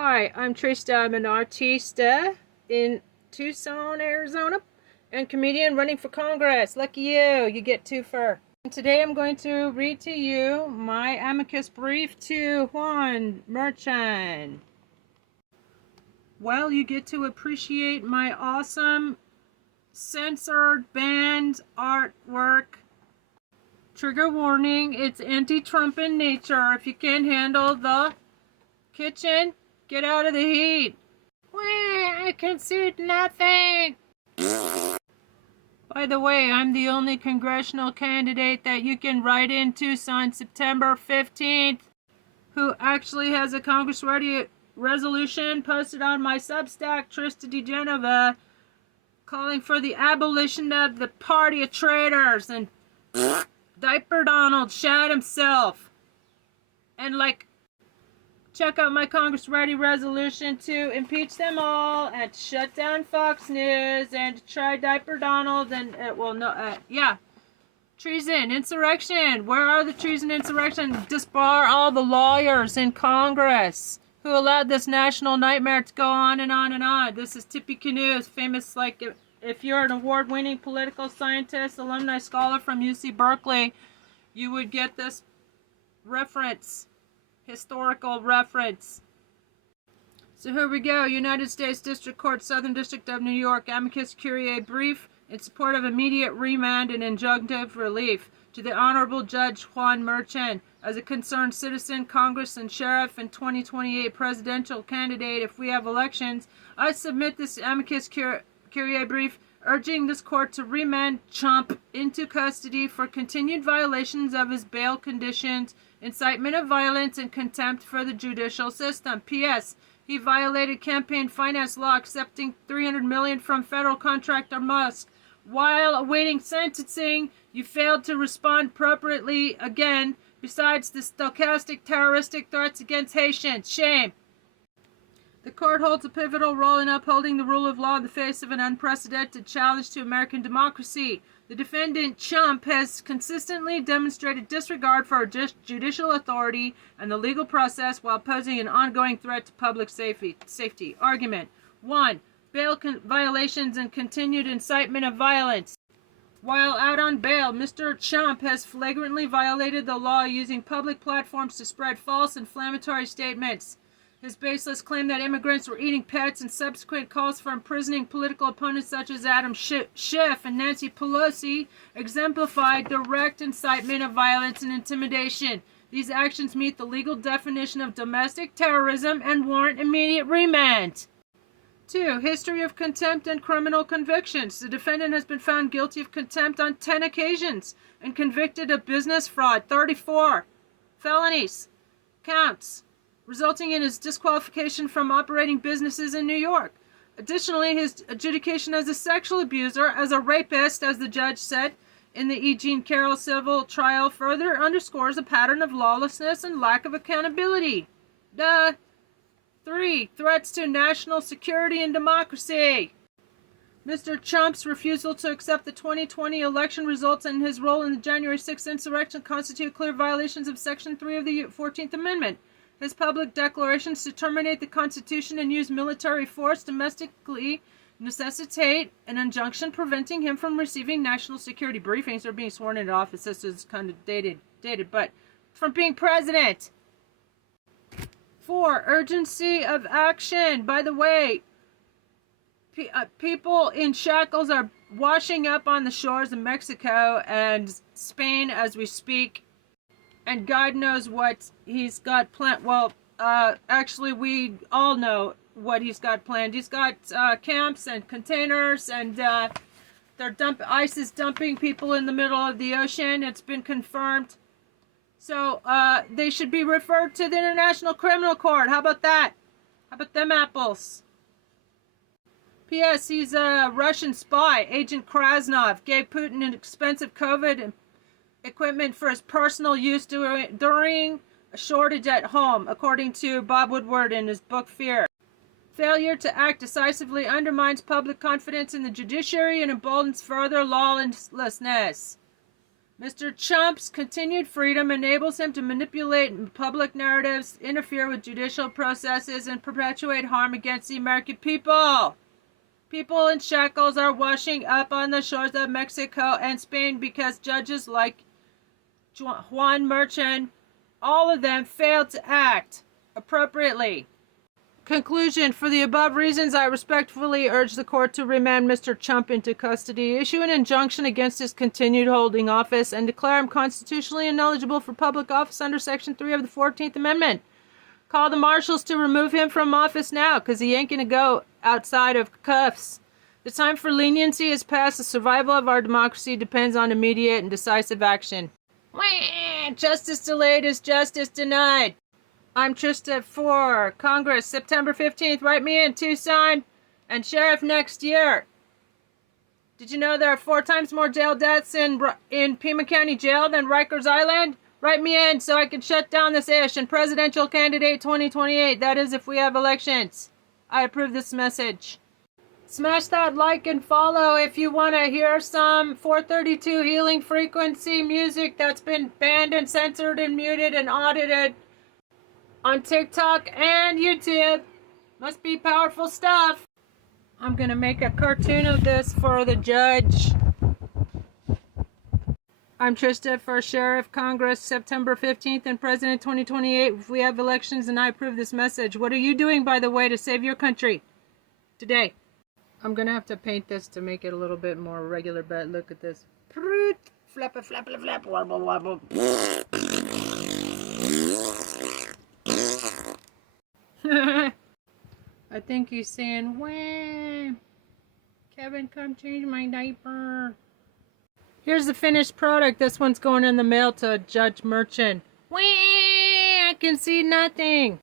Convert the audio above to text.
Hi, I'm Trista. I'm an Artista in Tucson, Arizona, and comedian running for Congress. Lucky you, you get two for. And today I'm going to read to you my amicus brief to Juan Merchan. Well, you get to appreciate my awesome censored banned artwork. Trigger warning, it's anti-Trump in nature. If you can't handle the kitchen, get out of the heat. I can see nothing. By the way, I'm the only congressional candidate that you can write in Tucson September 15th who actually has a Congress-ready resolution posted on my Substack, Trista DeGeneva, calling for the abolition of the party of traitors, and Diaper Donald shat himself. And check out my Congress-ready resolution to impeach them all and shut down Fox News and try Diaper Donald and, treason, insurrection. Where are the treason, insurrection? Disbar all the lawyers in Congress who allowed this national nightmare to go on and on and on. This is Tippy Canoes, famous, if you're an award-winning political scientist, alumni scholar from UC Berkeley, you would get this reference. Historical reference. So here we go. United States District Court, Southern District of New York, amicus curiae brief in support of immediate remand and injunctive relief to the Honorable Judge Juan Merchan. As a concerned citizen, Congress, and sheriff and 2028 presidential candidate if we have elections, I submit this amicus curiae brief urging this court to remand Trump into custody for continued violations of his bail conditions, incitement of violence, and contempt for the judicial system. P.S. He violated campaign finance law, accepting $300 million from federal contractor Musk. While awaiting sentencing, you failed to respond appropriately again, besides the stochastic terroristic threats against Haitians. Shame. The court holds a pivotal role in upholding the rule of law in the face of an unprecedented challenge to American democracy. The defendant, Trump, has consistently demonstrated disregard for judicial authority and the legal process while posing an ongoing threat to public safety. Argument 1. Bail violations and continued incitement of violence. While out on bail, Mr. Trump has flagrantly violated the law using public platforms to spread false inflammatory statements. His baseless claim that immigrants were eating pets and subsequent calls for imprisoning political opponents such as Adam Schiff and Nancy Pelosi exemplified direct incitement of violence and intimidation. These actions meet the legal definition of domestic terrorism and warrant immediate remand. 2. History of contempt and criminal convictions. The defendant has been found guilty of contempt on 10 occasions and convicted of business fraud, 34 felonies counts, resulting in his disqualification from operating businesses in New York. Additionally, his adjudication as a sexual abuser, as a rapist, as the judge said in the E. Jean Carroll civil trial, further underscores a pattern of lawlessness and lack of accountability. 3. Threats to national security and democracy. Mr. Trump's refusal to accept the 2020 election results and his role in the January 6th insurrection constitute clear violations of Section 3 of the 14th Amendment. His public declarations to terminate the Constitution and use military force domestically necessitate an injunction preventing him from receiving national security briefings or being sworn into office. This is kind of dated, but from being president. 4. Urgency of action. By the way, people in shackles are washing up on the shores of Mexico and Spain as we speak. And God knows what he's got planned. Well, actually, we all know what he's got planned. He's got camps and containers, and ICE is dumping people in the middle of the ocean. It's been confirmed. So they should be referred to the International Criminal Court. How about that? How about them apples? P.S. He's a Russian spy. Agent Krasnov gave Putin an expensive COVID equipment for his personal use during a shortage at home, according to Bob Woodward in his book Fear. Failure to act decisively undermines public confidence in the judiciary and emboldens further lawlessness. Mr. Trump's continued freedom enables him to manipulate public narratives, interfere with judicial processes, and perpetuate harm against the American people. People in shackles are washing up on the shores of Mexico and Spain because judges like Juan Merchan, all of them, failed to act appropriately. Conclusion. For the above reasons, I respectfully urge the court to remand Mr. Trump into custody, issue an injunction against his continued holding office, and declare him constitutionally ineligible for public office under Section 3 of the 14th Amendment. Call the marshals to remove him from office now, because he ain't going to go outside of cuffs. The time for leniency is past. The survival of our democracy depends on immediate and decisive action. Justice delayed is justice denied. I'm Trista for Congress, September 15th. Write me in, Tucson, and sheriff next year. Did you know there are 4 times more jail deaths in Pima County Jail than Rikers Island? Write me in so I can shut down this ish. And presidential candidate 2028. That is if we have elections. I approve this message. Smash that like and follow if you want to hear some 432 healing frequency music that's been banned and censored and muted and audited on TikTok and YouTube. Must be powerful stuff. I'm gonna make a cartoon of this for the judge. I'm Trista for Sheriff, Congress, September 15th, and President 2028. If we have elections, and I approve this message. What are you doing, by the way, to save your country today? I'm gonna have to paint this to make it a little bit more regular, but look at this. Flap, flap, flap, wobble, wobble. I think he's saying, "Wah, Kevin, come change my diaper." Here's the finished product. This one's going in the mail to Judge Merchant. Wah, I can see nothing.